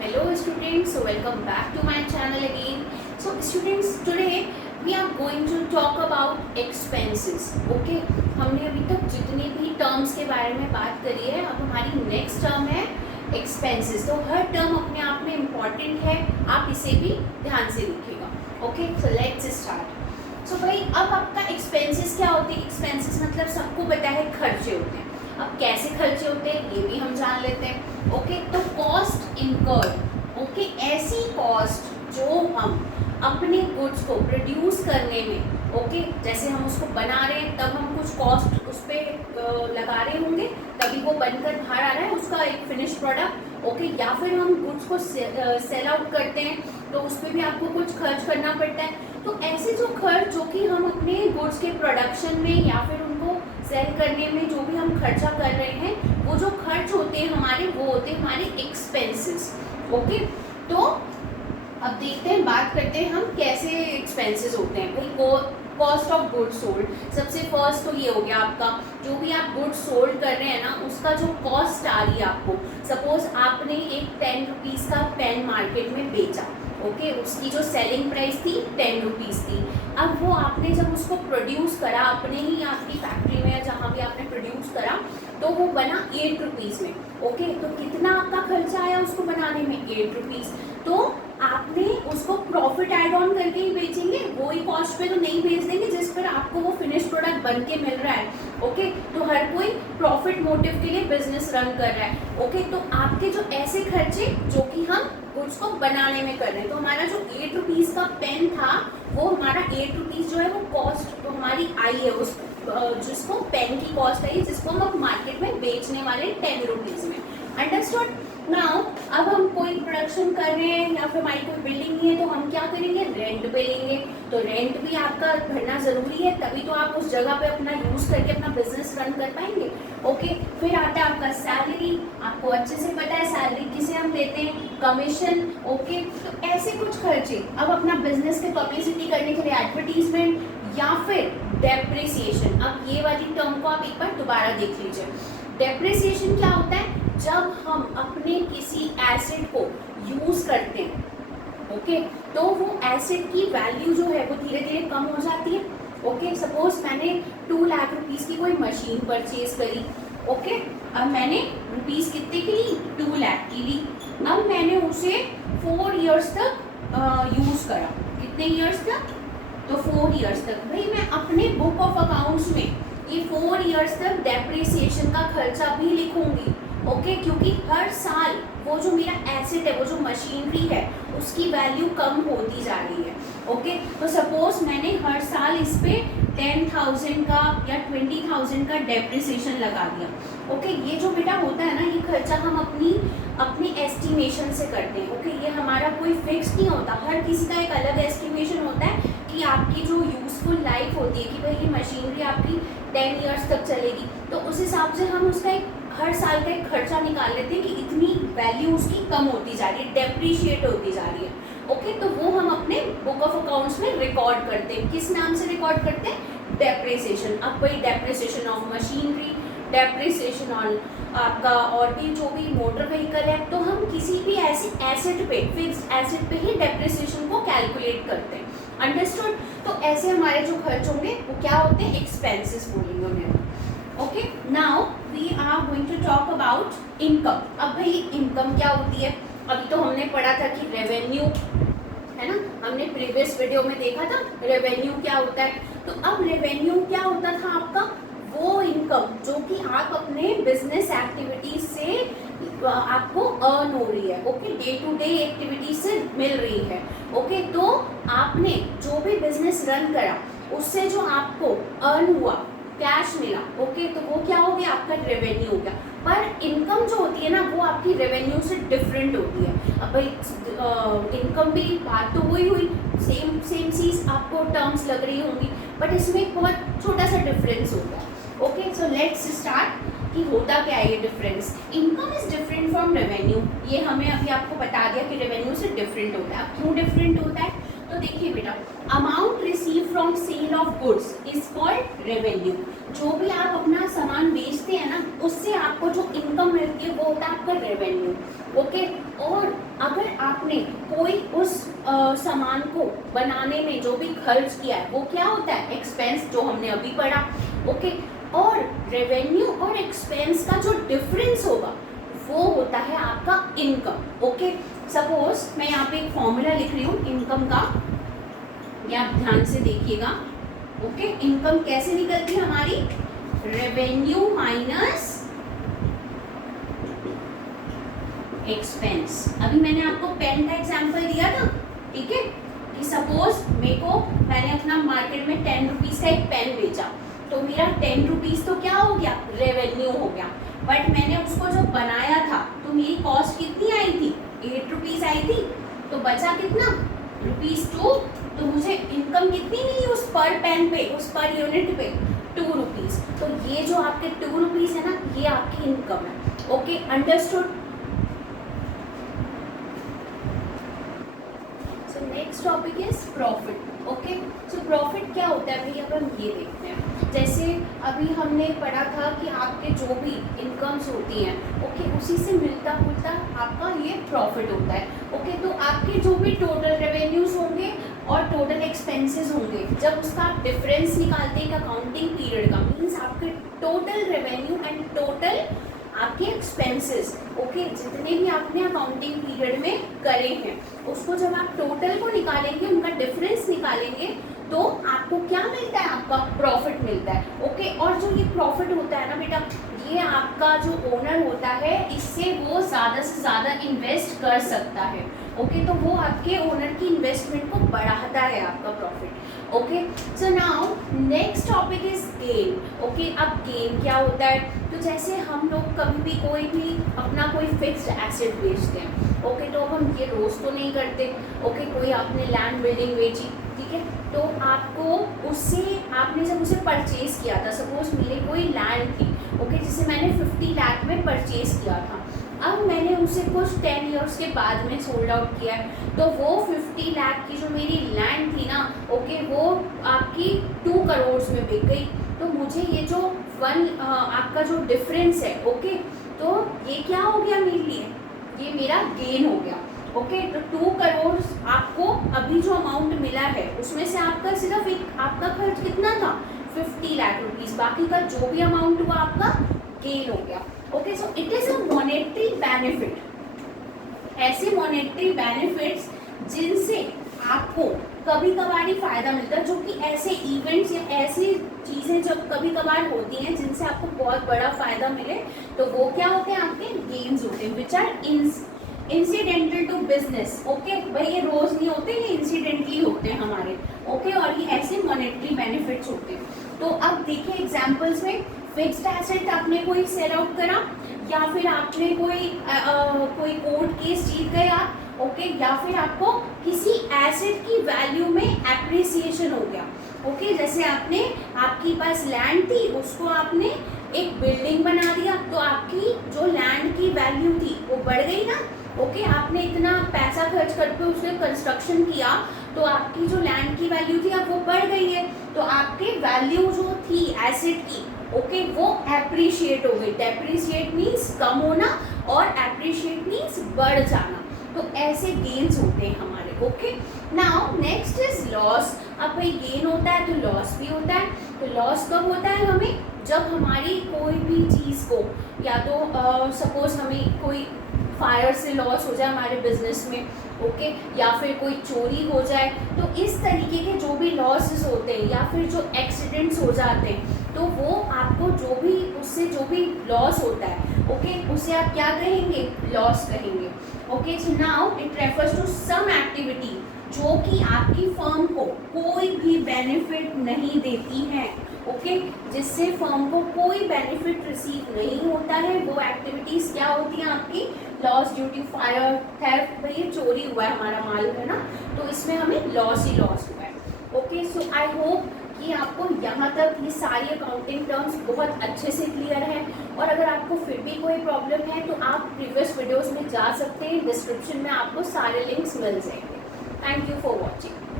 Hello students, so welcome back to my channel again. So students, today we are going to talk about expenses. Okay, हमने अभी तक जितने भी terms के बारे में बात करी है, अब हमारी नेक्स्ट टर्म है एक्सपेंसेस. तो हर टर्म अपने आप में इम्पॉर्टेंट है, आप इसे भी ध्यान से लिखिएगा. Okay, so let's start. So भाई अब आपका एक्सपेंसेस क्या होते हैं? एक्सपेंसेस मतलब सबको पता है खर्चे होते हैं. अब कैसे खर्चे होते हैं ये भी हम जान लेते हैं. ओके, तो कॉस्ट इनकर्ड. ओके, ऐसी कॉस्ट जो हम अपने गुड्स को प्रोड्यूस करने में, ओके, जैसे हम उसको बना रहे हैं तब हम कुछ कॉस्ट उस पर लगा रहे होंगे, तभी वो बनकर बाहर आ रहा है उसका एक फिनिश प्रोडक्ट. ओके, या फिर हम गुड्स को सेल आउट करते हैं तो उस पर भी आपको कुछ खर्च करना पड़ता है. तो ऐसे जो खर्च जो कि हम अपने गुड्स के प्रोडक्शन में या फिर उनको सेल करने में जो भी हम खर्चा कर रहे हैं, वो जो खर्च होते हैं हमारे, वो होते हैं हमारे एक्सपेंसेस. ओके, तो अब देखते हैं, बात करते हैं हम कैसे एक्सपेंसेस होते हैं. भाई कॉस्ट ऑफ गुड्स सोल्ड, सबसे फर्स्ट तो ये हो गया आपका, जो भी आप गुड्स सोल्ड कर रहे हैं ना उसका जो कॉस्ट आ रही है आपको. सपोज आपने एक 10 रुपीज़ का पेन मार्केट में बेचा. ओके, उसकी जो सेलिंग प्राइस थी 10 रुपीज़ थी. अब वो आपने जब उसको प्रोड्यूस करा अपने ही आपकी फैक्ट्री में या जहाँ भी आपने प्रोड्यूस करा, तो वो बना 8 रुपीज़ में. ओके, तो कितना आपका खर्चा आया उसको बनाने में? 8 रुपीज़. तो आपने उसको प्रॉफिट ऐड ऑन करके ही बेचेंगे, वो ही कॉस्ट पे तो नहीं बेच देंगे जिस पर आपको वो फिनिश प्रोडक्ट बन के मिल रहा है. ओके, तो हर कोई प्रॉफिट मोटिव के लिए बिजनेस रन कर रहा है. ओके, तो आपके जो ऐसे खर्चे जो कि हम गुड्स को बनाने में कर रहे हैं, तो हमारा जो 8 रुपीज़ का पेन था वो हमारा 8 रुपीज़ जो है वो कॉस्ट तो हमारी आई है उस जिसको पेन की कॉस्ट आई, जिसको हम मार्केट में बेचने वाले 10 रुपीज़ में. अंडरस्टूड. नाउ अब हम कोई प्रोडक्शन कर रहे हैं या फिर हमारी कोई बिल्डिंग नहीं है तो हम क्या करेंगे? रेंट पे लेंगे. तो रेंट भी आपका भरना ज़रूरी है, तभी तो आप उस जगह पे अपना यूज़ करके अपना बिजनेस रन कर पाएंगे. ओके, फिर आता है आपका सैलरी. आपको अच्छे से पता है सैलरी किसे हम देते हैं? कमीशन. ओके, तो ऐसे कुछ खर्चे. अब अपना बिजनेस की पब्लिसिटी करने के लिए एडवर्टीजमेंट या फिर डेप्रिसिएशन. अब ये वाली टर्म को आप एक बार दोबारा देख लीजिए. डेप्रिसिएशन क्या होता है? जब हम अपने किसी एसेट को यूज़ करते हैं, ओके, तो वो एसेट की वैल्यू जो है वो धीरे धीरे कम हो जाती है. ओके, सपोज मैंने 2 लाख रुपीज़ की कोई मशीन परचेज करी. ओके, अब मैंने रुपीज़ कितने की ली? 2 लाख की ली. अब मैंने उसे 4 इयर्स तक यूज़ करा. कितने इयर्स तक? तो 4 इयर्स तक. भाई मैं अपने बुक ऑफ अकाउंट्स में ये 4 इयर्स तक डेप्रिसिएशन का खर्चा भी लिखूंगी. ओके, क्योंकि हर साल वो जो मेरा एसेट है, वो जो मशीनरी है, उसकी वैल्यू कम होती जा रही है. ओके, तो सपोज मैंने हर साल इस पे 10,000 का या 20,000 का डेप्रिसिएशन लगा दिया. ओके, ये जो बेटा होता है ना, ये खर्चा हम अपनी एस्टिमेशन से करते हैं. ओके, ये हमारा कोई फिक्स नहीं होता, हर किसी का एक अलग एस्टिमेशन होता है कि आपकी जो यूज़फुल लाइफ होती है कि भाई ये मशीनरी आपकी 10 इयर्स तक चलेगी, तो उस हिसाब से हम उसका एक हर साल का एक खर्चा निकाल लेते हैं कि इतनी वैल्यू उसकी कम होती जा रही है, डेप्रिशिएट होती जा रही है. ओके, तो वो हम अपने बुक ऑफ अकाउंट्स में रिकॉर्ड करते हैं. किस नाम से रिकॉर्ड करते हैं? डेप्रिसिएशन. अब वही depreciation of machinery, depreciation on आपका और भी जो भी मोटर व्हीकल है, तो हम किसी भी ऐसे एसेट पे, फिक्स्ड एसेट पे ही डेप्रिसिएशन को कैलकुलेट करते हैं. अंडरस्टूड. तो ऐसे हमारे जो खर्च होंगे वो क्या होते हैं? एक्सपेंसेस बोलेंगे उन्हें. Okay, now we are going to talk about income. अब भाई इनकम क्या होती है? अभी तो हमने पढ़ा था कि रेवेन्यू है ना, हमने प्रीवियस वीडियो में देखा था रेवेन्यू क्या होता है. तो अब रेवेन्यू क्या होता था आपका? वो इनकम जो कि आप अपने बिजनेस एक्टिविटीज से आपको अर्न हो रही है. Okay, day to day activities से मिल रही है. ओके, तो आपने जो भी बिजनेस रन करा उससे जो आपको अर्न हुआ, कैश मिला, ओके, तो वो क्या हो गया? आपका रेवेन्यू हो गया. पर इनकम जो होती है ना, वो आपकी रेवेन्यू से डिफरेंट होती है. अब भाई इनकम भी बात तो वही हुई, सेम चीज़ आपको टर्म्स लग रही होंगी, बट इसमें एक बहुत छोटा सा डिफरेंस होता है. ओके, सो लेट्स स्टार्ट कि होता क्या है ये difference. Income is different from revenue. ये हमें अभी आपको बता दिया कि रेवेन्यू से डिफरेंट होता है. अब क्यों डिफरेंट होता है? तो देखिए बेटा, amount receive from sale of goods is called revenue. जो भी आप अपना सामान बेचते हैं ना, उससे आपको जो इनकम मिलती है वो होता है आपका रेवेन्यू. ओके, और अगर आपने कोई उस सामान को बनाने में जो भी खर्च किया है वो क्या होता है, एक्सपेंस, जो हमने अभी पढ़ा। ओके, और रेवेन्यू और एक्सपेंस का जो डिफरेंस होगा वो होता है आपका इनकम। ओके, सपोज मैं यहाँ पे एक फॉर्मूला लिख रही हूँ इनकम का, ये आप ध्यान से देखिएगा। ओके, इनकम कैसे निकलती है हमारी, रेवेन्यू माइनस एक्सपेंस। अभी मैंने आपको पेन का एग्जांपल दिया था, ठीक है, कि सपोज मैंने अपना मार्केट में 10 रुपीज़ का एक पेन बेचा, तो मेरा 10 रुपीज़ तो क्या हो गया, रेवेन्यू हो गया। बट मैंने उसको जब बनाया था तो मेरी कॉस्ट कितनी आई थी, 8 रुपीज़ आई थी, तो बचा कितना, ₹2। तो मुझे इनकम कितनी मिली उस पर पेन पे, उस पर यूनिट पे, 2 रुपीज़। तो ये जो आपके 2 रुपीज़ है ना, ये आपकी इनकम है। Okay, understood. Next topic is profit. Okay, so profit क्या होता है भाई, अब हम ये देखते हैं। जैसे अभी हमने पढ़ा था कि आपके जो भी इनकम्स होती हैं, ओके, उसी से मिलता जुलता आपका ये प्रॉफिट होता है। ओके, तो आपके जो भी टोटल रेवेन्यूज होंगे और टोटल एक्सपेंसेस होंगे, जब उसका आप डिफरेंस निकालते हैं अकाउंटिंग पीरियड का, मीन्स आपके टोटल रेवेन्यू एंड टोटल आपके एक्सपेंसेस, ओके, जितने भी आपने अकाउंटिंग पीरियड में करे हैं, उसको जब आप टोटल को निकालेंगे, उनका डिफरेंस निकालेंगे, तो आपको क्या मिलता है, आपका प्रॉफिट मिलता है। ओके, और जो ये प्रॉफिट होता है ना बेटा, ये आपका जो ओनर होता है, इससे वो ज़्यादा से ज़्यादा इन्वेस्ट कर सकता है। ओके, तो वो आपके ओनर की इन्वेस्टमेंट को बढ़ाता है आपका profit. Okay, so now next topic is gain. Okay, अब गेन क्या होता है, तो जैसे हम लोग कभी भी कोई भी अपना कोई फिक्स्ड एसेट बेचते हैं, ओके, तो अब हम ये रोज़ तो नहीं करते। ओके, कोई आपने लैंड बिल्डिंग बेची, ठीक है, तो आपको उससे, आपने जब उसे परचेज किया था, सपोज मेरे कोई लैंड थी, ओके, जिसे मैंने 50 लाख में परचेज किया था, अब मैंने उसे कुछ 10 इयर्स के बाद में सोल्ड आउट किया है, तो वो 50 लाख की जो मेरी लैंड थी ना, ओके, वो आपकी 2 करोड़ में बिक गई। तो मुझे ये जो आपका जो डिफरेंस है, ओके, तो ये क्या हो गया मेरे लिए, ये मेरा गेन हो गया। ओके, तो 2 करोड़ आपको अभी जो अमाउंट मिला है, उसमें से आपका सिर्फ एक आपका खर्च कितना था, 50 लाख रुपीज़, बाकी का जो भी अमाउंट हुआ आपका गेन हो गया। Okay, so it is a monetary benefit, ऐसे मॉनेटरी बेनिफिट्स जिनसे आपको कभी कभार ही फायदा मिलता है, जो कि ऐसे इवेंट्स या ऐसी चीज़ें जब कभी कभार होती हैं जिनसे आपको बहुत बड़ा फायदा मिले, तो वो क्या होते हैं, आपके गेन्स होते हैं, which are incidental to business. Okay भाई, ये रोज नहीं होते, ये इंसिडेंटली होते हैं हमारे। ओके, और ये ऐसे मॉनेटरी बेनिफिट्स होते हैं। तो अब देखिए एग्जांपल्स में, फिक्स्ड एसेट आपने कोई सेल आउट करा, या फिर आपने कोई कोर्ट केस जीत गए आप, ओके, या फिर आपको किसी एसेट की वैल्यू में एप्रिसिएशन हो गया। ओके, जैसे आपकी पास लैंड थी, उसको आपने एक बिल्डिंग बना दिया, तो आपकी जो लैंड की वैल्यू थी वो बढ़ गई ना। ओके, आपने इतना पैसा खर्च करके उसने कंस्ट्रक्शन किया, तो आपकी जो लैंड की वैल्यू थी अब वो बढ़ गई है, तो आपकी वैल्यू जो थी एसेट की, ओके, वो एप्रिशिएट हो गई। डेप्रिशिएट मीन्स कम होना और एप्रिशिएट मीन्स बढ़ जाना। तो ऐसे गेन्स होते हैं हमारे। Okay, now next is loss. अब भाई गेन होता है तो लॉस भी होता है। तो लॉस कब होता है हमें, जब हमारी कोई भी चीज़ को, या तो सपोज हमें कोई फायर से लॉस हो जाए हमारे बिजनेस में, ओके, या फिर कोई चोरी हो जाए, तो इस तरीके के जो भी लॉसेस होते हैं या फिर जो एक्सीडेंट्स हो जाते हैं, तो वो आपको जो भी उससे जो भी लॉस होता है, ओके, उसे आप क्या कहेंगे, लॉस कहेंगे। Okay, so now it refers to some activity जो कि आपकी फर्म को कोई भी बेनिफिट नहीं देती है, ओके, जिससे फर्म को कोई बेनिफिट रिसीव नहीं होता है, वो एक्टिविटीज़ क्या होती हैं आपकी, loss due to fire, theft, भाई ये चोरी हुआ है हमारा माल, है ना, तो इसमें हमें लॉस ही लॉस हुआ है। ओके, सो आई होप कि आपको यहाँ तक ये सारी अकाउंटिंग टर्म्स बहुत अच्छे से क्लियर है। और अगर आपको फिर भी कोई प्रॉब्लम है तो आप प्रीवियस वीडियोस में जा सकते हैं, डिस्क्रिप्शन में आपको सारे लिंक्स मिल जाएंगे। Thank you for watching.